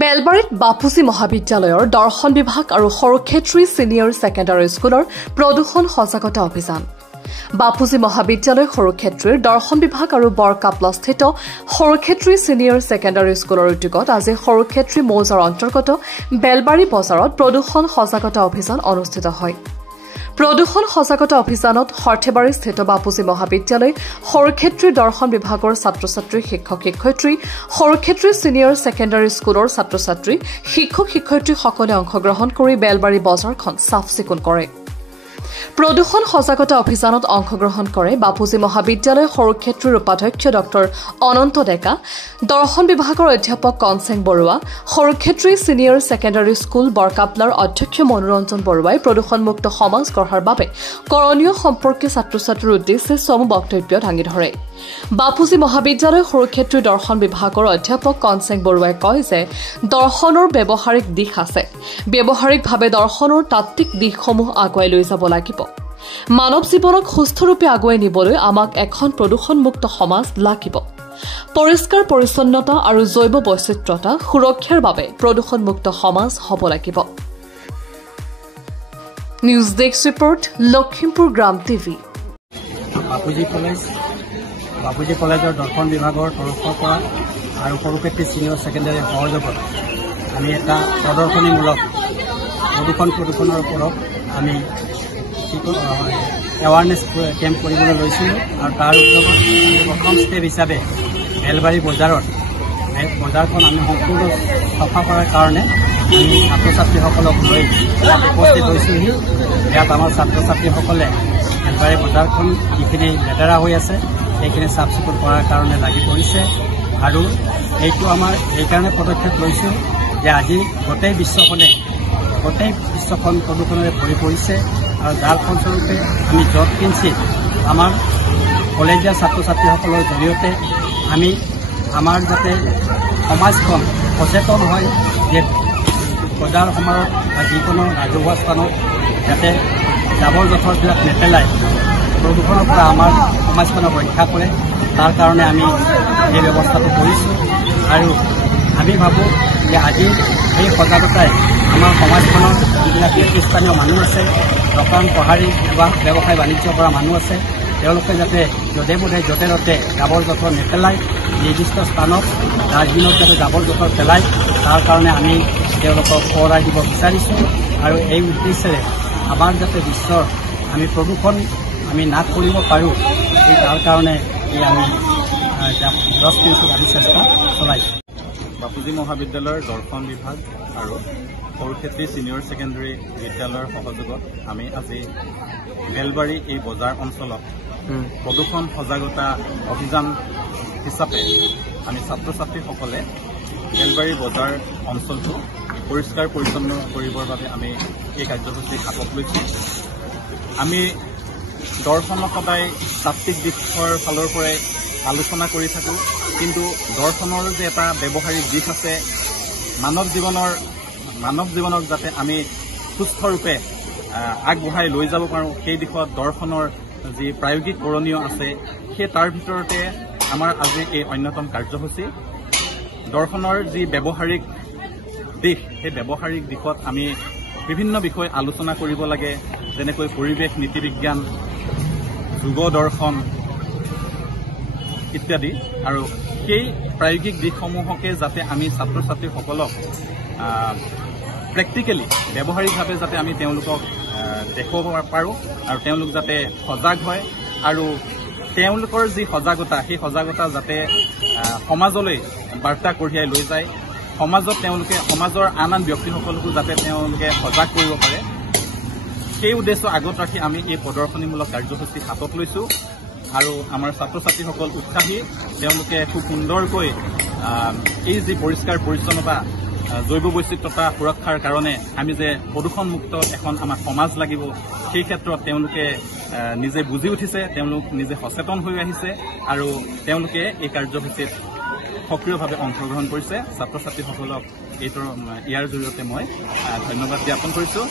বেলবাৰীত বাপুজী মহাবিদ্যালয়ৰ দৰ্শন বিভাগ আৰু সৰুক্ষেত্ৰী ছিনিয়ৰ ছেকেণ্ডাৰী স্কুলৰ প্ৰদূষণ সজাগতা অভিযান। বাপুজী মহাবিদ্যালয় সৰুক্ষেত্ৰীৰ দৰ্শন বিভাগ আৰু বৰকাপ্লাস্থিত সৰুক্ষেত্ৰী ছিনিয়ৰ ছেকেণ্ডাৰী স্কুলৰ উদ্যোগত আজি সৰুক্ষেত্ৰী মৌজাৰ অন্তৰ্গত বেলবাৰী বজাৰত প্ৰদূষণ সজাগতা অভিযান অনুষ্ঠিত হয়। প্ৰদূষণ সজাগতা অভিযানত সৰ্থেবাৰীস্থিত বাপুজী মহাবিদ্যালয় সৰুক্ষেত্ৰী দৰ্শন বিভাগৰ ছাত্ৰ-ছাত্ৰী শিক্ষক-শিক্ষয়িত্ৰী সৰুক্ষেত্ৰী ছিনিয়ৰ ছেকেণ্ডাৰী স্কুলৰ ছাত্ৰ-ছাত্ৰী শিক্ষক-শিক্ষয়িত্ৰীসকলে অংশগ্ৰহণ কৰি বেলবাৰী বজাৰখন চাফ-চিকুণ কৰে। প্ৰদূষণ সজাগতা অভিযানত অংশগ্ৰহণ কৰে বাপুজী মহাবিদ্যালয় সৰুক্ষেত্ৰীৰ উপাধ্যক্ষ ডক্টৰ অনন্ত ডেকা, দৰ্শন বিভাগৰ অধ্যাপক Konseng Barua, Sarukshetri senior secondary school বৰকাপ্লাৰ অধ্যক্ষ মনোৰঞ্জন বৰুৱাই প্ৰদূষণমুক্ত সমাজ গঢ়াৰ বাবে কৰণীয় সম্পৰ্কে ছাত্ৰ-ছাত্ৰীৰ উদ্দেশ্যে চমু বক্তব্য দাঙি ধৰে। বাপুজী মহাবিদ্যালয় সৰুক্ষেত্ৰী দৰ্শন বিভাগৰ অধ্যাপক কনচেং বৰুৱাই কয় যে দৰ্শনৰ ব্যৱহাৰিক দিশ আছে। ব্যৱহাৰিকভাৱে দৰ্শনৰ তাত্ত্বিক দিশসমূহ আগুৱাই লৈ যাব লাগিব। মানৱ জীৱনক সুস্থৰূপে আগুৱাই নিবলৈ আমাক এখন প্ৰদূষণমুক্ত সমাজ লাগিব। পৰিষ্কাৰ পৰিচ্ছন্নতা আৰু জৈৱ বৈচিত্ৰতা সুৰক্ষাৰ বাবে প্ৰদূষণমুক্ত সমাজ হ'ব লাগিব। নিউজ ডেস্ক ৰিপৰ্ট, লখিমপুৰ গ্ৰাম টিভি। বাপুজী কলেজৰ দৰ্শন বিভাগৰ তৰফৰ পৰা আৰু সৰুক্ষেত্ৰী ছিনিয়ৰ ছেকেণ্ডাৰী সহযোগত আমি এটা প্ৰদৰ্শনীমূলক প্ৰদূষণৰ ওপৰত আমি এৱাৰনেছ কেম্প কৰিবলৈ লৈছিলোঁ আৰু তাৰ উদ্যোগত প্ৰথম ষ্টেপ হিচাপে বেলবাৰী বজাৰখন আমি সম্পূৰ্ণ চফা কৰাৰ কাৰণে আমি ছাত্ৰ ছাত্ৰীসকলক লৈ উপস্থিত হৈছোঁহি। ইয়াত আমাৰ ছাত্ৰ ছাত্ৰীসকলে বেলবাৰী বজাৰখন যিখিনি লেতেৰা হৈ আছে সেইখিনি চাফ চিকুণ কৰাৰ কাৰণে লাগি পৰিছে আৰু এইটো আমাৰ এইকাৰণে পদক্ষেপ লৈছোঁ যে আজি গোটেই বিশ্বখন প্ৰদূষণেৰে ভৰি পৰিছে আৰু যাৰ ফলস্বৰূপে আমি য'ত কিঞ্চিত আমাৰ কলেজীয়া ছাত্ৰ ছাত্ৰীসকলৰ জৰিয়তে আমি আমাৰ যাতে সমাজখন সচেতন হয় যে বজাৰ সমাৰত বা যিকোনো ৰাজহুৱা স্থানত যাতে জাবৰ জোঁথৰবিলাক নেপেলায়, প্ৰদূষণৰ পৰা আমাৰ সমাজখনক ৰক্ষা কৰে, তাৰ কাৰণে আমি এই ব্যৱস্থাটো কৰিছোঁ আৰু আমি ভাবোঁ যে আজি এই সজাগতাই আমাৰ সমাজখনৰ যিবিলাক নেতৃস্থানীয় মানুহ আছে, দোকান পহাৰী বা ব্যৱসায় বাণিজ্য কৰা মানুহ আছে, তেওঁলোকে যাতে য'তে বোধে য'তে ত'তে জাবৰ জোঁথৰ নেপেলায়, নিৰ্দিষ্ট স্থানত ডাষ্টবিনত যাতে জাবৰ জোঁথৰ পেলায়, তাৰ কাৰণে আমি তেওঁলোকক সোঁৱৰাই দিব বিচাৰিছোঁ আৰু এই উদ্দেশ্যেৰে আমাৰ যাতে বিশ্বৰ আমি প্ৰদূষণ আমি নাশ কৰিব পাৰোঁ, তাৰ কাৰণে আমি 10 দিনটো আমি চেষ্টা চলাইছোঁ। বাপুজী মহাবিদ্যালয়ৰ দৰ্শন বিভাগ আৰু সৰুক্ষেত্ৰী ছিনিয়ৰ ছেকেণ্ডাৰী বিদ্যালয়ৰ সহযোগত আমি আজি বেলবাৰী এই বজাৰ অঞ্চলত প্ৰদূষণ সজাগতা অভিযান হিচাপে আমি ছাত্ৰ ছাত্ৰীসকলে বেলবাৰী বজাৰ অঞ্চলটো পৰিষ্কাৰ পৰিচ্ছন্ন কৰিবৰ বাবে আমি এই কাৰ্যসূচী হাতত লৈছোঁ। আমি দৰ্শনক সদায় তাত্ত্বিক দিশৰ ফালৰ পৰাই আলোচনা কৰি থাকোঁ, কিন্তু দৰ্শনৰ যে এটা ব্যৱহাৰিক দিশ আছে, মানৱ জীৱনক যাতে আমি সুস্থৰূপে আগবঢ়াই লৈ যাব পাৰোঁ, সেই দিশত দৰ্শনৰ যি প্ৰায়োগিক কৰণীয় আছে সেই তাৰ ভিতৰতে আমাৰ আজি এই অন্যতম কাৰ্যসূচী। দৰ্শনৰ যি ব্যৱহাৰিক দিশ, সেই ব্যৱহাৰিক দিশত আমি বিভিন্ন বিষয় আলোচনা কৰিব লাগে, যেনেকৈ পৰিৱেশ নীতি বিজ্ঞান, যোগ দৰ্শন ইত্যাদি, আৰু সেই প্ৰায়োগিক দিশসমূহকে যাতে আমি ছাত্ৰ ছাত্ৰীসকলক প্ৰেক্টিকেলি ব্যৱহাৰিকভাৱে যাতে আমি তেওঁলোকক দেখুৱাব পাৰোঁ আৰু তেওঁলোক যাতে সজাগ হয় আৰু তেওঁলোকৰ যি সজাগতা, সেই সজাগতা যাতে সমাজলৈ বাৰ্তা কঢ়িয়াই লৈ যায়, সমাজৰ আন ব্যক্তিসকলকো যাতে তেওঁলোকে সজাগ কৰিব পাৰে, সেই উদ্দেশ্য আগত ৰাখি আমি এই প্ৰদৰ্শনীমূলক কাৰ্যসূচী হাতত লৈছোঁ আৰু আমাৰ ছাত্ৰ ছাত্ৰীসকল উৎসাহী। তেওঁলোকে খুব সুন্দৰকৈ এই যি পৰিষ্কাৰ পৰিচ্ছন্নতা, জৈৱ বৈচিত্ৰতা সুৰক্ষাৰ কাৰণে আমি যে প্ৰদূষণমুক্ত এখন আমাৰ সমাজ লাগিব, সেই ক্ষেত্ৰত তেওঁলোকে নিজে বুজি উঠিছে, তেওঁলোক নিজে সচেতন হৈ আহিছে আৰু তেওঁলোকে এই কাৰ্যসূচীত সক্ৰিয়ভাৱে অংশগ্ৰহণ কৰিছে। ছাত্ৰ ছাত্ৰীসকলক ইয়াৰ জৰিয়তে মই ধন্যবাদ জ্ঞাপন কৰিছোঁ।